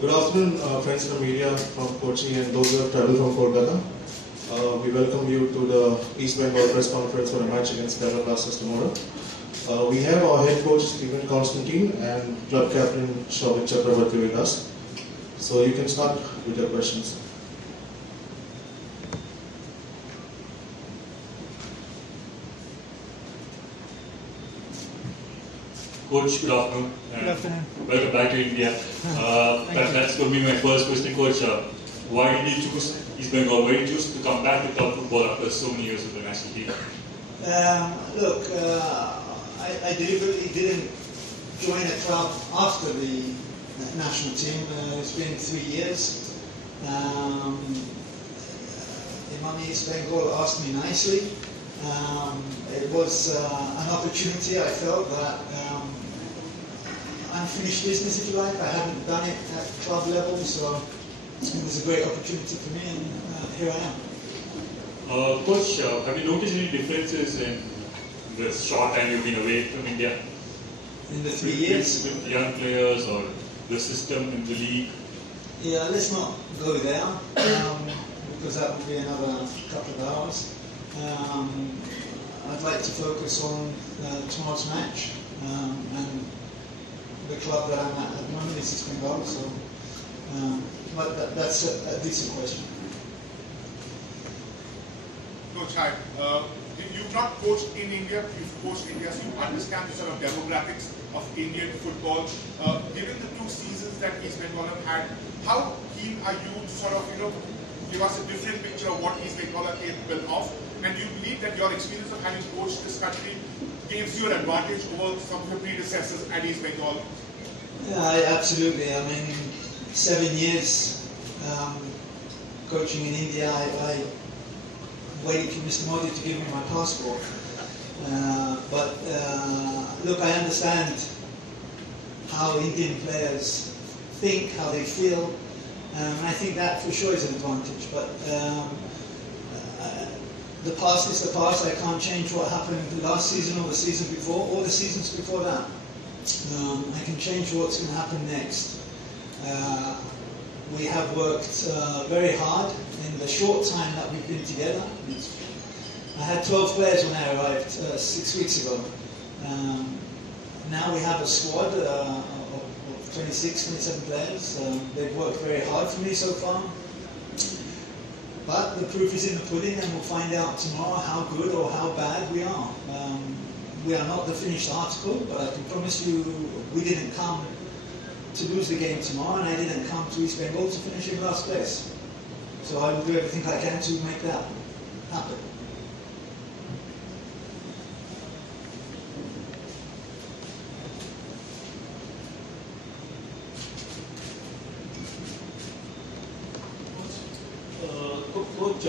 Good afternoon, friends from media from Kochi and those who have traveled from Kolkata. We welcome you to the East Bengal press conference for a match against Bengal Blasters tomorrow. We have our head coach Stephen Constantine and club captain Shobit Chakrabarti with us. So you can start with your questions. Coach, good afternoon. Good afternoon. Welcome back to India. That's going to be my first question, Coach. Why did you choose East Bengal? Why did you choose to come back to club football after so many years of the national team? Look, I deliberately didn't join a club after the national team. It's been 3 years. Imam East Bengal asked me nicely. It was an opportunity. I felt that unfinished business, if you like. I hadn't done it at club level, so it was a great opportunity for me, and here I am. Coach, have you noticed any differences in the short time you've been away from India? In the 3 years? With young players or the system in the league? Yeah, let's not go there, because that would be another couple of hours. I'd like to focus on tomorrow's match, and the club that I'm at the moment is East Bengal, so but that's a decent question. Coach, hi. You've not coached in India, you've coached India, so you understand the sort of demographics of Indian football. Given the 2 seasons that East Bengal have had, how keen are you to sort of, give us a different picture of what East Bengal are capable of? And do you believe that your experience of having coached this country gives you an advantage over some of your predecessors at East Bengal? Yeah, absolutely. I mean, 7 years coaching in India, I waited for Mr. Modi to give me my passport. But look, I understand how Indian players think, how they feel, and I think that for sure is an advantage. But the past is the past. I can't change what happened last season or the season before or the seasons before that. I can change what's going to happen next. We have worked very hard in the short time that we've been together. I had 12 players when I arrived 6 weeks ago. Now we have a squad of 26, 27 players. They've worked very hard for me so far. But the proof is in the pudding, and we'll find out tomorrow how good or how bad we are. We are not the finished article, but I can promise you we didn't come to lose the game tomorrow, and I didn't come to East Bengal to finish in last place. So I will do everything I can to make that happen. Coach,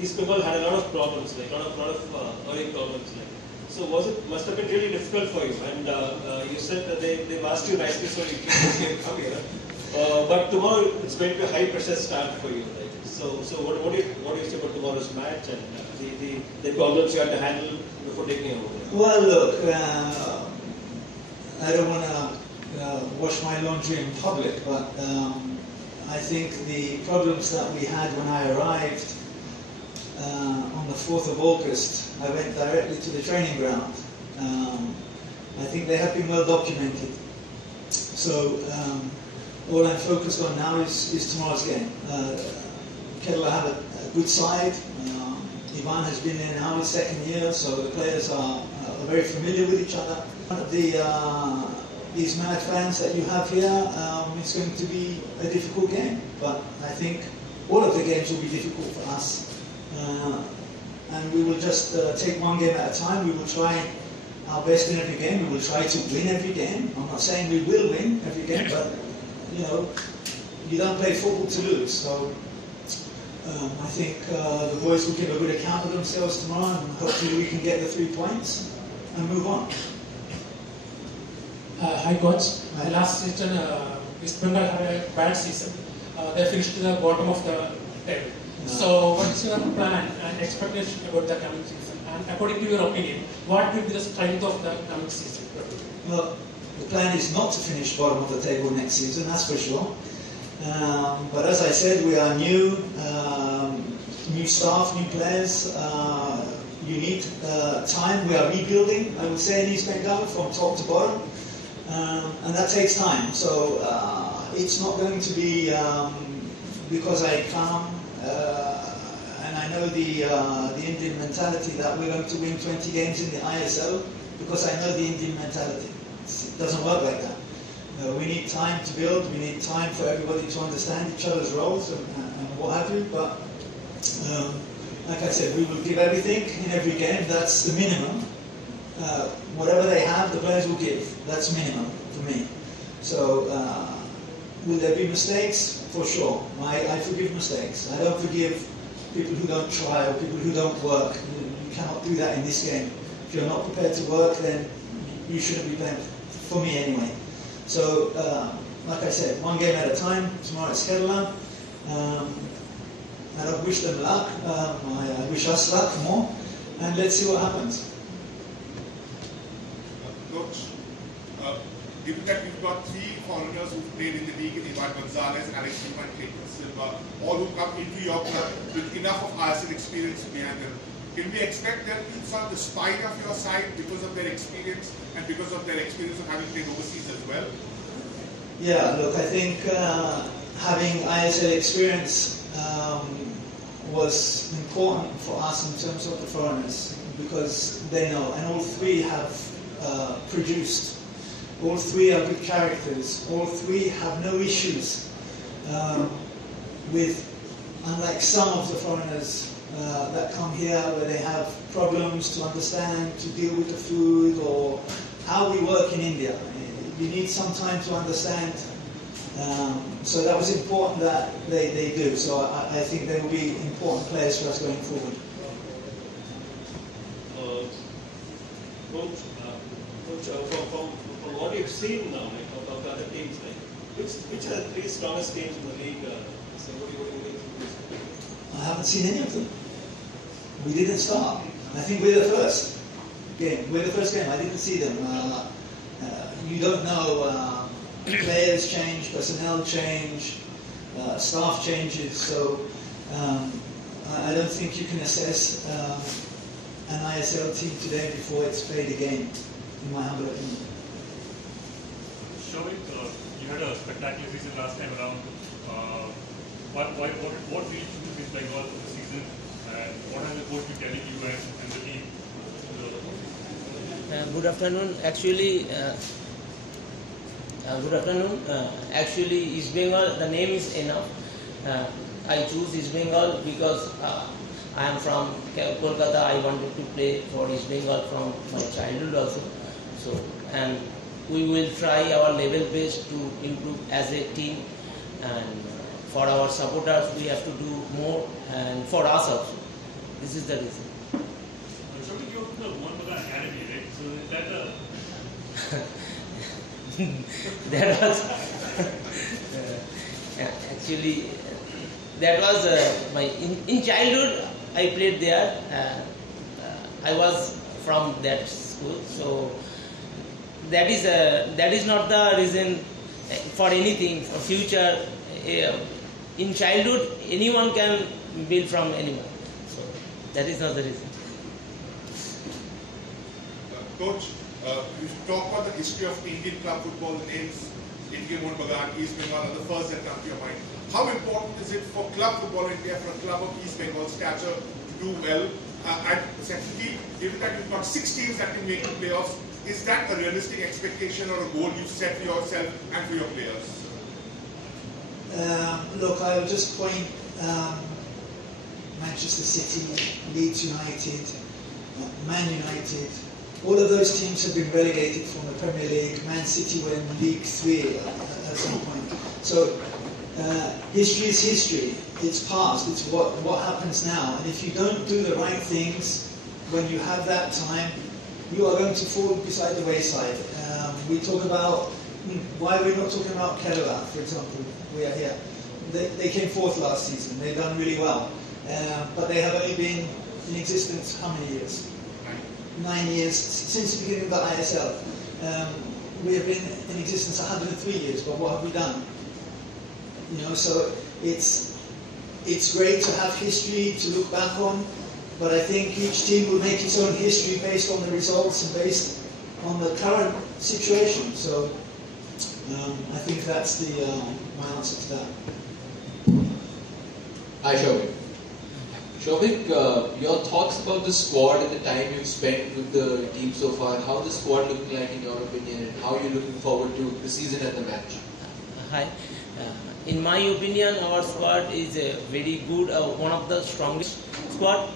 East Bengal had a lot of problems, like a lot of early problems. So must have been really difficult for you. And you said that they've asked you nicely, so you can come here. But tomorrow it's going to be a high pressure start for you. Right? So what do you say about tomorrow's match and the problems you had to handle before taking over? Well, look, I don't want to wash my laundry in public, but I think the problems that we had when I arrived on the 4th of August, I went directly to the training ground. I think they have been well documented. So all I'm focused on now is tomorrow's game. Kerala have a good side. Ivan has been there now his 2nd year, so the players are very familiar with each other. These mad fans that you have here, it's going to be a difficult game. But I think all of the games will be difficult for us. and we will just take one game at a time. We will try our best in every game. We will try to win every game. I'm not saying we will win every game, but you know, you don't play football to lose. So I think the boys will give a good account of themselves tomorrow, and hopefully we can get the 3 points and move on. Hi coach. Hi. Last season, East Bengal had a bad season. They finished at the bottom of the table. No. So what is your plan and expectation about the coming season? And according to your opinion, what will be the strength of the coming season? Well, the plan is not to finish bottom of the table next season, that's for sure. But as I said, we are new, new staff, new players. You need time. We are rebuilding, I would say, in East Bengal from top to bottom. And that takes time. So it's not going to be because I come and I know the Indian mentality that we're going to win 20 games in the ISL, because I know the Indian mentality. It doesn't work like that. We need time to build. We need time for everybody to understand each other's roles and what have you. But like I said, we will give everything in every game. That's the minimum. Whatever they have, the players will give. That's minimum for me. So will there be mistakes? For sure. I forgive mistakes. I don't forgive people who don't try or people who don't work. You cannot do that in this game. If you're not prepared to work, then you shouldn't be playing, for me anyway. So, like I said, one game at a time. Tomorrow it's Kerala. I don't wish them luck. I wish us luck more. And let's see what happens. Coach, given that we've got 3 foreigners who've played in the league, Ivan Gonzalez, Alex Lima, and Clayton Silva, all who come into your club with enough of ISL experience behind them, can we expect them to sort of the spine of your side because of their experience and because of their experience of having played overseas as well? Yeah, look, I think having ISL experience was important for us in terms of the foreigners, because they know, and all 3 have produced. All 3 are good characters. All 3 have no issues with, unlike some of the foreigners that come here where they have problems to understand, to deal with the food or how we work in India. You need some time to understand. So that was important that they do. So I think they will be important players for us going forward. Coach, from what you've seen now, like, of the other teams, like, which are the 3 strongest teams in the league? So what do you think? I haven't seen any of them. We didn't start. I think we're the first game. We're the first game. I didn't see them. You don't know. Players change, personnel change, staff changes. So I don't think you can assess an ISL team today before it's played a game, in my humble opinion. Showing, you had a spectacular season last time around. What did you choose East Bengal for the season? And what has the coach been telling you and the team? Good afternoon. Actually, East Bengal, the name is enough. I choose East Bengal because I am from Kolkata. I wanted to play for East Bengal from my childhood also. So, and we will try our level best to improve as a team. And for our supporters, we have to do more, and for us also. This is the reason. Showing you from the Mohan Academy, right? So is that That was actually that was my in childhood. I played there. I was from that school, so that is not the reason for anything for future. In childhood, anyone can build from anyone, so that is not the reason. Coach, you talk about the history of Indian club football. The names Indian Mohun Bagan, East Bengal are the first that come to your mind. How important is it for club football in India, for a club of East Bengal stature to do well? And secondly, given that you've got 6 teams that can make the playoffs, is that a realistic expectation or a goal you set for yourself and for your players? Look, I will just point Manchester City, Leeds United, Man United. All of those teams have been relegated from the Premier League. Man City were in League 3 at some point. So history is history. It's past. It's what happens now. And if you don't do the right things when you have that time, you are going to fall beside the wayside. We talk about why we're not talking about Kerala, for example. We are here. They came fourth last season. They've done really well. But they have only been in existence how many years? 9 years, since the beginning of the ISL. We have been in existence 103 years, but what have we done? You know, so it's great to have history to look back on, but I think each team will make its own history based on the results and based on the current situation. So I think that's my answer to that. Hi, Shobhik. Shobhik, your thoughts about the squad and the time you've spent with the team so far, and how the squad looking like in your opinion, and how you're looking forward to the season and the match? Hi. In my opinion, our squad is a very good, one of the strongest squad.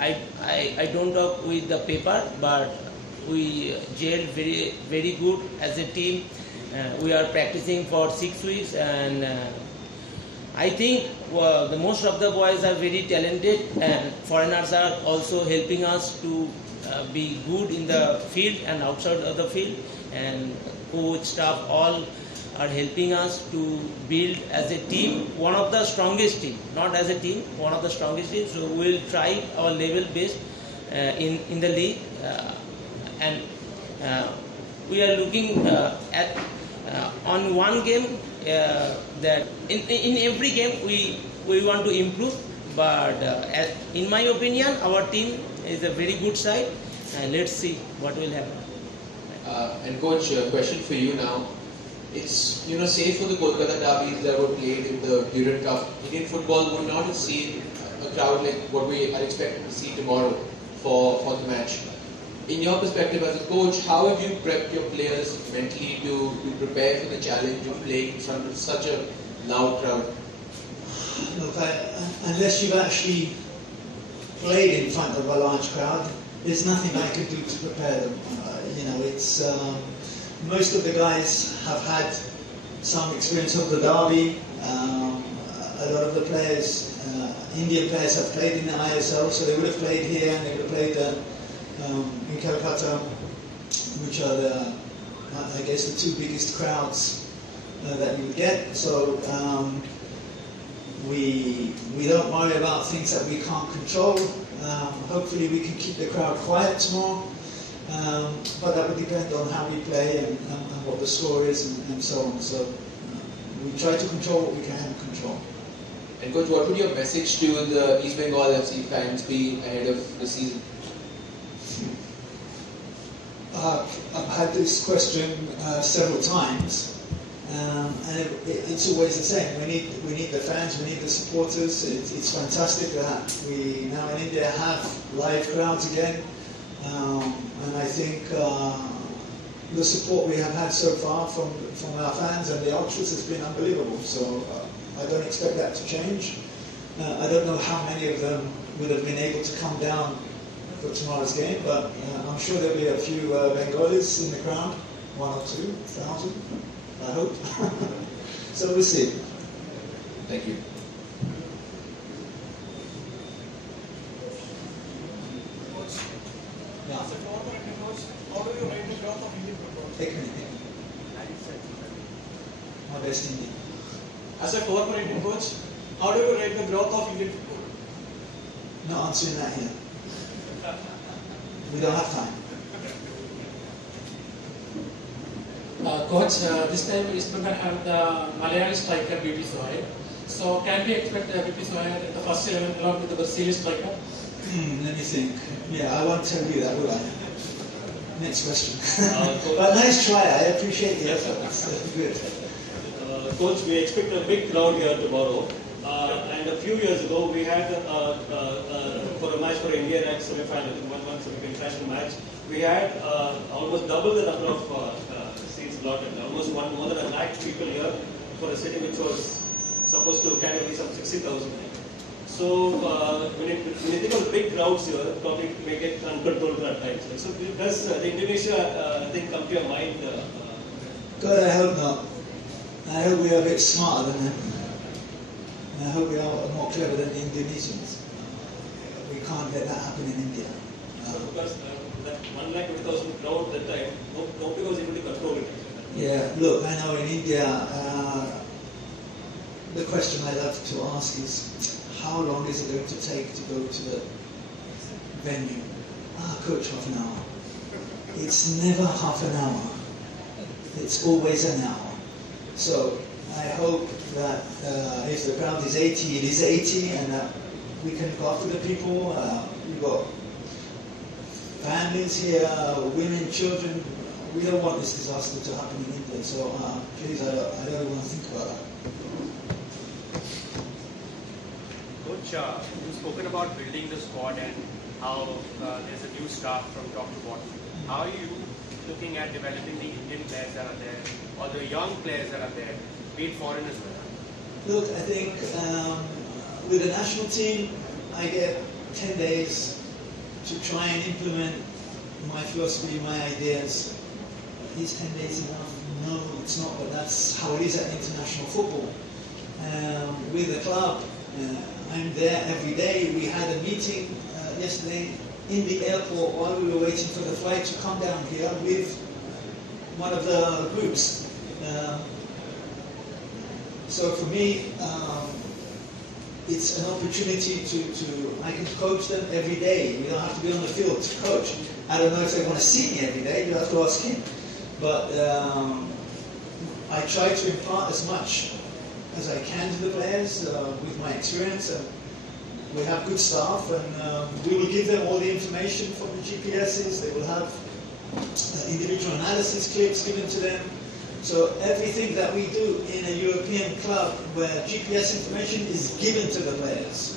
I don't talk with the paper, but we gel very good as a team. We are practicing for 6 weeks, and I think the most of the boys are very talented, and foreigners are also helping us to be good in the field and outside of the field, and coach, staff, all are helping us to build as a team, one of the strongest team, not as a team, one of the strongest teams. So we'll try our level best in the league, and we are looking at on one game that in every game we want to improve, but in my opinion our team is a very good side, and let's see what will happen. And coach, a question for you now. It's, say for the Kolkata derbies that were played in the Durand Cup, Indian football would not have seen a crowd like what we are expecting to see tomorrow for the match. In your perspective as a coach, how have you prepped your players mentally to prepare for the challenge of playing in front of such a loud crowd? Look, unless you've actually played in front of a large crowd, there's nothing I can do to prepare them. It's most of the guys have had some experience of the derby. A lot of the players, Indian players, have played in the ISL, so they would have played here and they would have played in Calcutta, which are I guess the two biggest crowds that you would get. So we don't worry about things that we can't control. Hopefully we can keep the crowd quiet tomorrow, but that would depend on how we play and what the score is and so on. So we try to control what we can control. And coach, what would your message to the East Bengal FC fans be ahead of the season? I've had this question several times, and it's always the same. We need the fans, we need the supporters. It's fantastic that we now in India have live crowds again, and I think the support we have had so far from our fans and the ultras has been unbelievable. So I don't expect that to change. I don't know how many of them would have been able to come down for tomorrow's game, but I'm sure there'll be a few Bengalis in the crowd, 1 or 2,000, I hope. So we'll see. Thank you. Yeah. As a former Indian coach, how do you rate the growth of Indian football? Technically, my best Indian. As a former Indian coach, how do you rate the growth of Indian football? Not answering that here. We don't have time. Coach, this time East Bengal have the Malayali striker BP Sohail. So can we expect BP Sohail at the first 11 along with the Brazilian striker? Let me think. Yeah, I won't tell you that, will I? Next question. But nice try. I appreciate the effort. It's good. Coach, we expect a big crowd here tomorrow. And a few years ago, we had for a match for India at semi-final, one semi-international match, we had almost double the number of seats allotted, almost more than 1 lakh people here for a city which was supposed to carry only some 60,000. So when you think of big crowds here, probably it may get uncontrolled at times. So does the Indonesia thing come to your mind? God, I hope not. I hope we are a bit smarter than them. And I hope we are more clever than the Indonesians. We can't let that happen in India. Because that 1,20,000 crowd that time, nobody was able to control it. Yeah, look, I know in India, the question I love to ask is, how long is it going to take to go to the venue? Coach, half an hour. It's never half an hour. It's always an hour. So I hope that if the crowd is 80, it is 80, and that we can look after the people. We've got families here, women, children. We don't want this disaster to happen in India. So please, I don't want to think about that. Coach, you've spoken about building the squad and how there's a new staff from top to bottom. How are you looking at developing the Indian players that are there, or the young players that are there, be it foreign as well? Look, I think with the national team, I get 10 days to try and implement my philosophy, my ideas. Is 10 days enough? No, it's not, but that's how it is at international football. With the club, I'm there every day. We had a meeting yesterday in the airport while we were waiting for the flight to come down here with one of the groups. So for me, it's an opportunity I can coach them every day. We don't have to be on the field to coach. I don't know if they want to see me every day, you have to ask him. But I try to impart as much as I can to the players with my experience. We have good staff, and we will give them all the information from the GPSs. They will have individual analysis clips given to them. So everything that we do in a European club where GPS information is given to the players,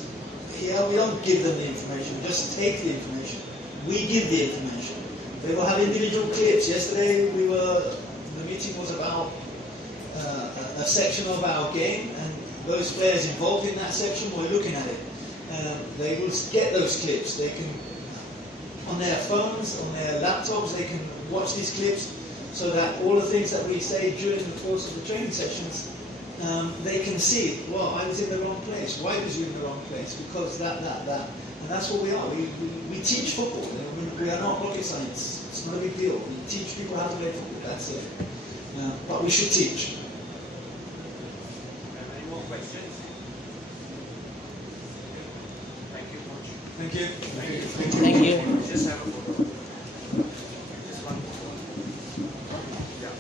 here we don't give them the information, we just take the information. We give the information. They will have individual clips. Yesterday the meeting was about a section of our game, and those players involved in that section were looking at it. They will get those clips. They can, on their phones, on their laptops, they can watch these clips so that all the things that we say during the course of the training sessions, they can see, well, I was in the wrong place. Why was you in the wrong place? Because that. And that's what we are. We teach football. We are not rocket science. It's not a big deal. We teach people how to play football. That's it. But we should teach. Any more questions? Thank you, Coach. Thank you. Thank you. Just have a photo. Just one photo. Yeah.